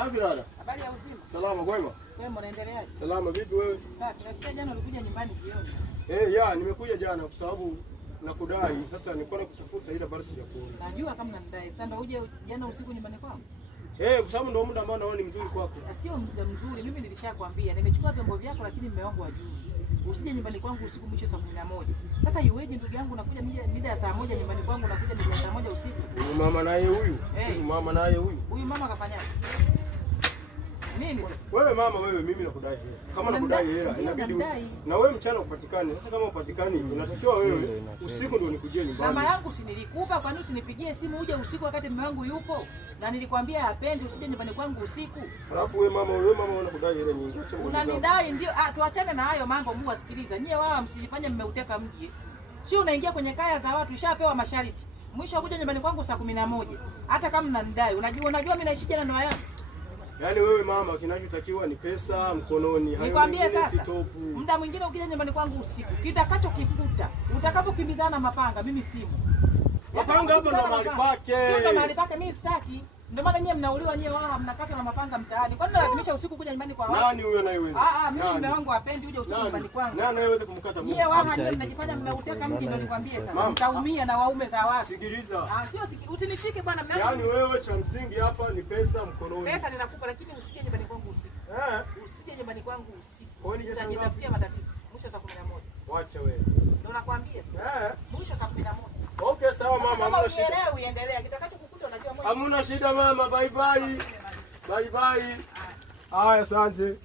Safi dada. Habari ya uzima? Salama kwema? Wewe unaendeleaje? Salama vipi wewe? Safi. Nasikia jana ulikuja nyumbani jioni. Nimekuja jana kwa sababu nakudai. Sasa nilikuwa nakutafuta ila bado sijakuona. Najua kama unanidai. Sasa ndio uje jana usiku nyumbani kwangu? Kwa sababu ndio muda ambao naona ni mzuri kwako. Sio muda mzuri. Mimi nilishakwambia. Nimechukua vyombo vyako lakini mume wangu hajui. Usije nyumbani kwangu usiku mwisho saa 11. Sasa iweje ndugu yangu unakuja mida ya saa 1 nyumbani kwangu unakuja mida ya saa 1 usiku? Huyu mama naye huyu. Huyu mama kafanyaje? Nini sasa? Wewe mama wewe mimi nakudai hela. Kama nakudai hela inabidi na wewe mchana upatikane. Sasa kama upatikani unatakiwa wewe usiku ndio nikujie nyumbani. Mama yangu si nilikupa, kwa nini usinipigie simu uje usiku wakati mume wangu yupo? Na nilikwambia hapendi usije nyumbani kwangu usiku. Alafu wewe mama unakudai hela nyingi. Unanidai ndio. Tuachane na hayo mambo, Mungu asikiliza. Nyie wao msifanye mmeuteka mji. Sio unaingia kwenye kaya za watu ushapewa masharti. Mwisho kuja nyumbani kwangu saa 11. Hata kama mnanidai, unajua mimi naishije na ndoa yangu? Yaani wewe mama kinachotakiwa ni pesa mkononi. Nikwambie sasa. Muda mwingine ukija nyumbani kwangu usiku, kitakachokikuta, utakapokimbizana mapanga mimi simu. Mapanga hapo ndo mahali pake. Sio mahali pake, mimi sitaki. Ndio maana nyie mnauliwa nyie wao mnakata na mapanga mtaani. Kwani lazimisha usiku kuja nyumbani kwa wao? Nani huyo anayeweza? Mimi mume wangu hapendi uje usiku nyumbani kwangu. Nani anayeweza kumkata mimi? Nyie wao nyie mnajifanya mnauteka mji ndio nikwambie sasa. Mtaumia na waume za watu. Sikiliza. Sio usinishike bwana mimi. Yaani wewe cha msingi hapa ni pesa mkononi. Pesa ninakupa lakini usije nyumbani kwangu usiku. Usije nyumbani kwangu usiku. Kwa nini utajitafutia matatizo? Mwisho saa 11. Wacha wewe. Ndio nakwambia sasa. Mwisho saa 11. Okay, sawa mama, hamna shida. Uelewe uendelea. Kitakachokukuta unajua moja. Hamna shida mama, bye bye. Bye bye. Haya, asante.